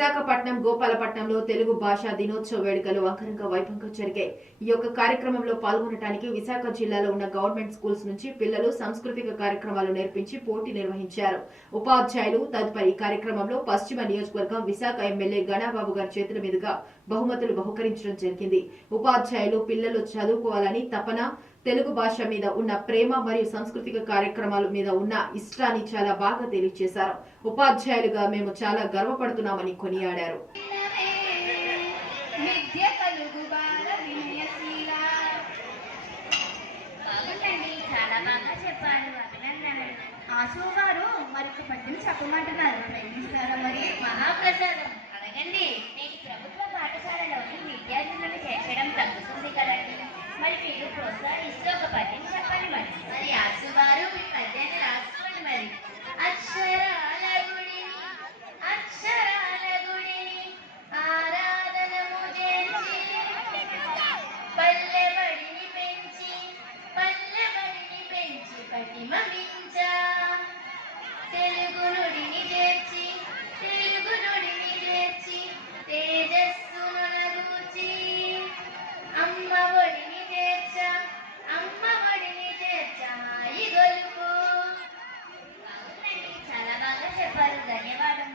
విశాఖపట్నం గోపాలపట్నంలో తెలుగు భాషా దినోత్సవ వేడుకలు అంగరంగ వైభవంగా జరిగాయి. ఈ యొక్క కార్యక్రమంలో పాల్గొనడానికి విశాఖ జిల్లాలో ఉన్న గవర్నమెంట్ స్కూల్స్ నుంచి పిల్లలు సాంస్కృతిక కార్యక్రమాలు నేర్పించి పోటీ నిర్వహించారు. ఉపాధ్యాయులు తదుపరి కార్యక్రమంలో పశ్చిమ నియోజకవర్గం విశాఖ ఎమ్మెల్యే గణబాబు గారి చేతుల మీదుగా బహుమతులు బహుకరించడం జరిగింది. ఉపాధ్యాయులు పిల్లలు చదువుకోవాలని తపన, తెలుగు భాష మీద ఉన్న ప్రేమ మరియు సాంస్కృతిక కార్యక్రమాల మీద ఉన్న ఇష్టాన్ని చాలా బాగా తెలియజేశారు. ఉపాధ్యాయులుగా మేము చాలా గర్వపడుతున్నామని కొనియాడారు. ఆశుగారు మరొక పద్యం చెప్పమంటున్నారు. మరి మహాప్రసాదం అడగండి. నేటి ప్రభుత్వ పాఠశాలలోని విద్యార్థులను చేర్చడం తగ్గుతుంది కదండి. మరి మీరు ప్రోత్సహిస్తూ ఒక పద్యం చెప్పండి. మరి ఆశుగారు మీ పద్యాన్ని రాసుకోండి. మరి అక్షరాల గుడిని ఆరాధనము చేసి పల్లెబడిని పెంచి పటిమ మించా తెలుగు నుడిని చేర్చి తేజస్సును నగూచి అమ్మ ఒడిని చేర్చా హాయి గొలుపు. చాలా బాగా చెప్పారు. ధన్యవాదం.